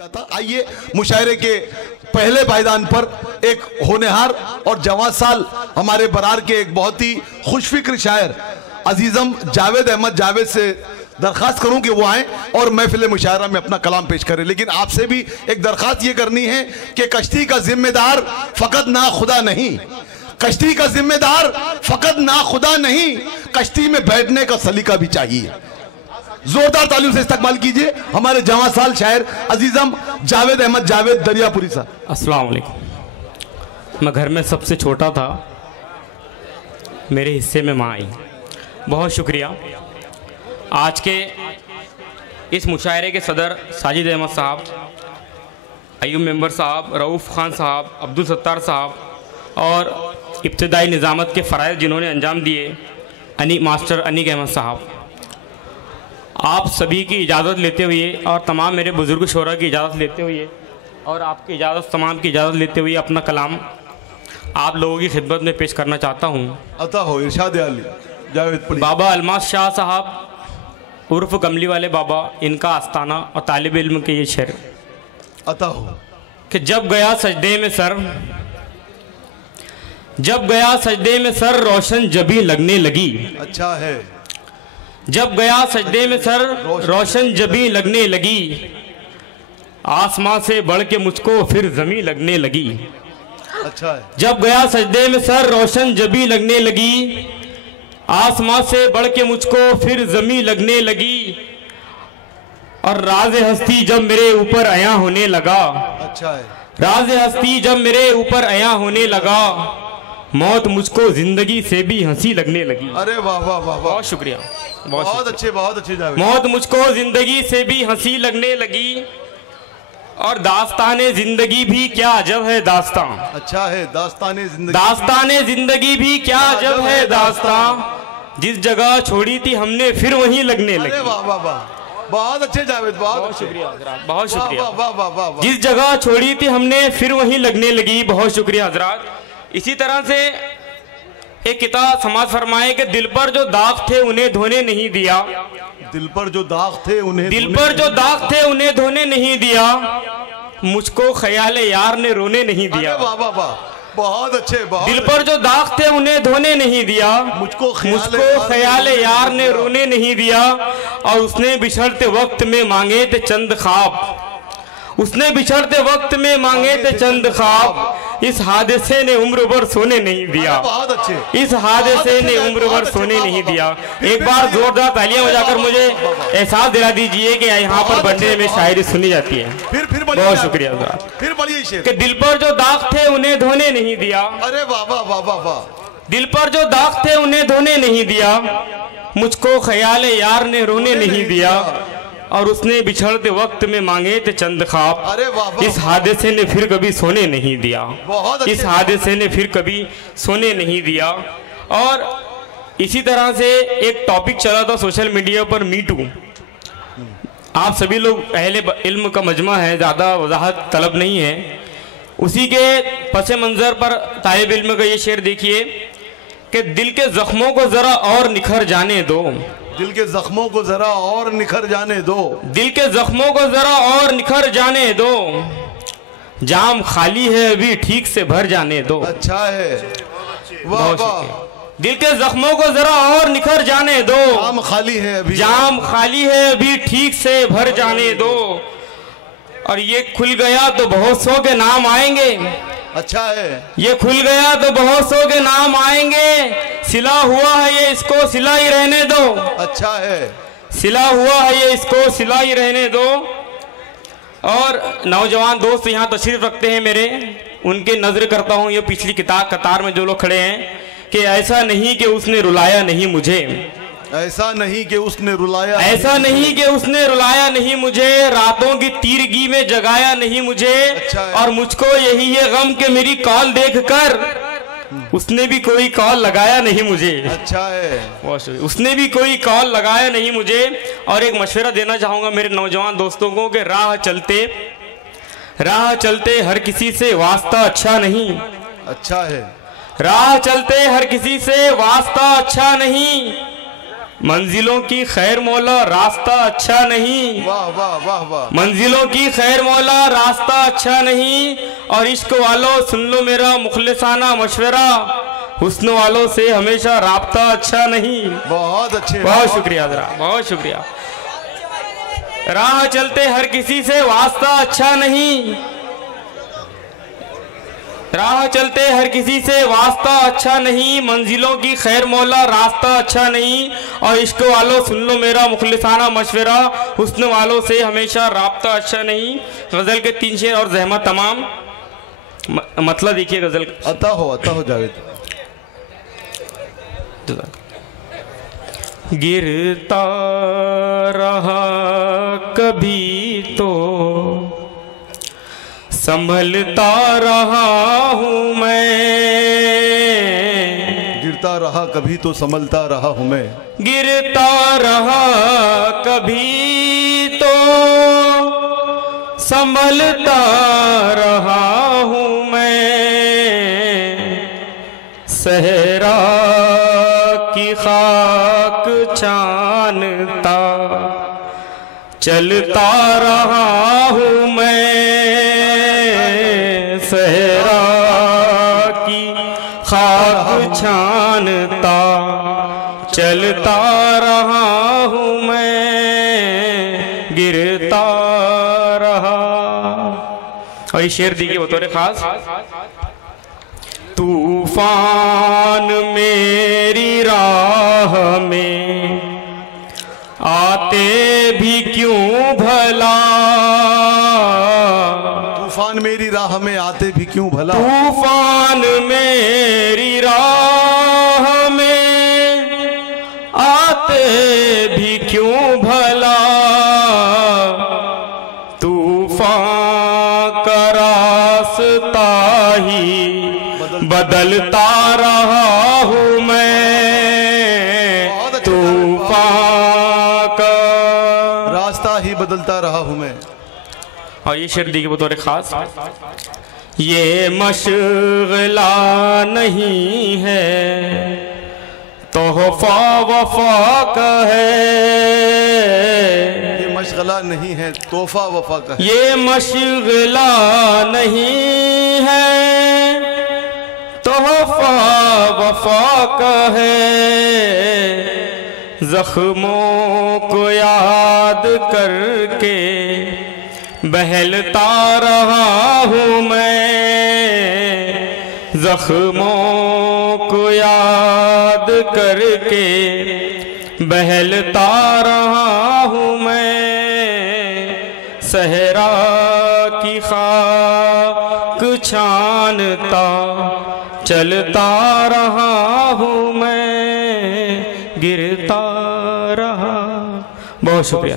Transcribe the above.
चाहता। आइए मुशायरे के पहले पायदान पर एक होनहार और जवां साल हमारे बरार के एक बहुत ही खुशफिक्र शायर अजीजम जावेद अहमद जावेद से दरख्वास्त करूं कि वो आए और महफिल मुशायरा में अपना कलाम पेश करें। लेकिन आपसे भी एक दरख्वास्त ये करनी है कि कश्ती का जिम्मेदार फकत ना खुदा नहीं, कश्ती का जिम्मेदार फकत ना खुदा नहीं, कश्ती में बैठने का सलीका भी चाहिए। जोरदार तालियों से इस्तकबाल कीजिए हमारे जवां साल शायर अजीजम जावेद अहमद जावेद दरियापुरी साहब। अस्सलाम वालेकुम। मैं घर में सबसे छोटा था, मेरे हिस्से में माँ आई। बहुत शुक्रिया। आज के इस मुशायरे के सदर साजिद अहमद साहब, अयूब मेंबर साहब, रऊफ़ खान साहब, अब्दुल सत्तार साहब और इब्तिदाई निज़ामत के फ़राइज़ जिन्होंने अंजाम दिए मास्टर अनीक अहमद साहब, आप सभी की इजाज़त लेते हुए और तमाम मेरे बुज़ुर्ग शोरा की इजाज़त लेते हुए और आपकी इजाज़त तमाम की इजाज़त लेते हुए अपना कलाम आप लोगों की खिदमत में पेश करना चाहता हूँ। अता हो इरशाद अली जावेद पढ़िए। बाबा अलमास शाह साहब उर्फ कमली वाले बाबा, इनका आस्ताना और तालिब इल्म के ये शेर अता हो कि जब गया सजदे में सर, जब गया सजदे में सर रोशन जबी लगने लगी। अच्छा है। जब गया सजदे में सर रोशन जबी लगने लगी, आसमां से बढ़ के मुझको फिर ज़मीं लगने लगी। अच्छा है। जब गया सजदे में सर रोशन जबी लगने लगी, आसमां से बढ़ के मुझको फिर ज़मीं लगने लगी, और राज हस्ती जब मेरे ऊपर आया होने लगा। अच्छा है। राज हस्ती जब मेरे ऊपर आया होने लगा, मौत मुझको जिंदगी से भी हंसी लगने लगी। अरे वाह वाह वाह, बहुत शुक्रिया। बहुत अच्छे जावेद। मौत मुझको जिंदगी से भी हंसी लगने लगी, और दास्ताने जिंदगी भी क्या अजब है दास्तां। अच्छा है। दास्ताने जिंदगी, दास्ताने जिंदगी भी क्या अजब है दास्तां, जिस जगह छोड़ी थी हमने फिर वहीं लगने लगी। अरे वाह वाह वाह, बहुत अच्छे जावेद, बहुत शुक्रिया, बहुत शुक्रिया। वाह वाह वाह वाह। जिस जगह छोड़ी थी हमने फिर वहीं लगने लगी। बहुत शुक्रिया हजरात। इसी तरह से एक किताब समाज फरमाए कि दिल पर जो दाग थे उन्हें धोने नहीं दिया। दिल पर जो दाग थे उन्हें, दिल पर जो दाग थे उन्हें धोने नहीं दिया, मुझको ख्याले यार ने रोने नहीं दिया। वाह वाह वाह, बहुत अच्छे। दिल पर जो दाग थे उन्हें धोने नहीं दिया, मुझको ख्याले यार ने रोने नहीं दिया, और उसने बिछड़ते वक्त में मांगे थे चंद ख्वाब, उसने बिछड़ते वक्त में मांगे थे चंद ख्वाब, इस हादसे ने उम्र भर सोने नहीं दिया। बहुत अच्छे। इस हादसे ने उम्र भर सोने नहीं दिया। एक बार जोरदार तालियां बजाकर मुझे एहसास दिला दीजिए कि यहाँ पर बनने में शायरी सुनी जाती है। फिर बहुत शुक्रिया। फिर बोलिए शेर कि दिल पर जो दाग थे उन्हें धोने नहीं दिया। अरे वाह वाह वाह वाह वाह। दिल पर जो दाग थे उन्हें धोने नहीं दिया, मुझको ख्याले यार ने रोने नहीं दिया, और उसने बिछड़ते वक्त में मांगे थे चंद ख्वाब, अरे वाह, इस हादसे ने फिर कभी सोने नहीं दिया। इस हादसे ने फिर कभी सोने नहीं दिया। और इसी तरह से एक टॉपिक चला था सोशल मीडिया पर, मी टू। आप सभी लोग अहले इल्म का मजमा है, ज़्यादा वजाहत तलब नहीं है। उसी के पस मंज़र पर तालिब इल्म का ये शेर देखिए कि दिल के ज़ख्मों को ज़रा और निखर जाने दो, दिल के जख्मों को जरा और निखर जाने दो, दिल के जख्मों को जरा और निखर जाने दो, जाम खाली है अभी ठीक से भर जाने दो। अच्छा है। वाह वाह। दिल के जख्मों को जरा और निखर जाने दो, जाम खाली है अभी, जाम खाली है अभी ठीक से भर जाने दो, और ये खुल गया तो बहुत सौ के नाम आएंगे। अच्छा है। ये खुल गया तो बहुत सौ के नाम आएंगे, सिला हुआ है ये इसको सिला ही रहने दो। अच्छा है। सिला हुआ है ये इसको सिला ही रहने दो। और नौजवान दोस्त यहाँ तशरीफ रखते हैं मेरे, उनके नजर करता हूँ ये पिछली कतार में जो लोग खड़े हैं, कि ऐसा नहीं कि उसने रुलाया नहीं मुझे, ऐसा नहीं कि उसने रुलाया, ऐसा नहीं कि उसने रुलाया नहीं मुझे, रातों की तीरगी में जगाया नहीं मुझे। अच्छा है। और मुझको यही है गम के मेरी कॉल देखकर उसने भी कोई कॉल लगाया नहीं मुझे। अच्छा है। उसने भी कोई कॉल लगाया नहीं मुझे। और एक मशवरा देना चाहूँगा मेरे नौजवान दोस्तों को कि राह चलते हर किसी से वास्ता अच्छा नहीं। अच्छा है। राह चलते हर किसी से वास्ता अच्छा नहीं, मंजिलों की खैर मौला रास्ता अच्छा नहीं, वाह वाह वाह वाह। मंजिलों की खैर मौला रास्ता अच्छा नहीं, और इश्क वालों सुन लो मेरा मुखलिसाना मशवरा, हुस्न वालों से हमेशा राब्ता अच्छा नहीं। बहुत अच्छे, बहुत शुक्रिया जरा, बहुत शुक्रिया। राह चलते हर किसी से वास्ता अच्छा नहीं, राह चलते हर किसी से वास्ता अच्छा नहीं, मंजिलों की खैर मौला रास्ता अच्छा नहीं, और इश्क वालों सुन लो मेरा मुखलिसाना मशवरा, हुस्न वालों से हमेशा राब्ता अच्छा नहीं। गज़ल के 3 शेर और ज़हमत तमाम। मतलब देखिए गज़ल। अता हो जावेद। गिरता रहा कभी तो संभलता रहा हूँ मैं, गिरता रहा कभी तो संभलता रहा हूँ मैं, गिरता रहा कभी तो संभलता रहा हूँ मैं, सहरा की खाक छानता चलता रहा हूँ मैं, सहरा की खाक छानता चलता रहा हूँ मैं, गिरता रहा। और ये शेर देखिए बतौर खास। तूफान मेरी राह में आते भी क्यों भला, तूफान मेरी राह में आते भी क्यों भला, तूफान मेरी राह में आते भी क्यों भला, तूफान का रास्ता ही बदलता रहा हूँ मैं, तूफान का रास्ता ही बदलता रहा हूँ मैं। और ये शेर देखिए बतौर खास। ये मशगला नहीं है तोहफा वफा का है, ये मशगला नहीं है तोहफा वफा का है, ये मशगला नहीं है तोहफा वफा का है, जख्मों को याद करके बहलता रहा हूँ मैं, जख्मों को याद करके बहलता रहा हूँ मैं, सहरा की खाक छानता चलता रहा हूँ मैं, गिरता रहा। बहुत शुक्रिया।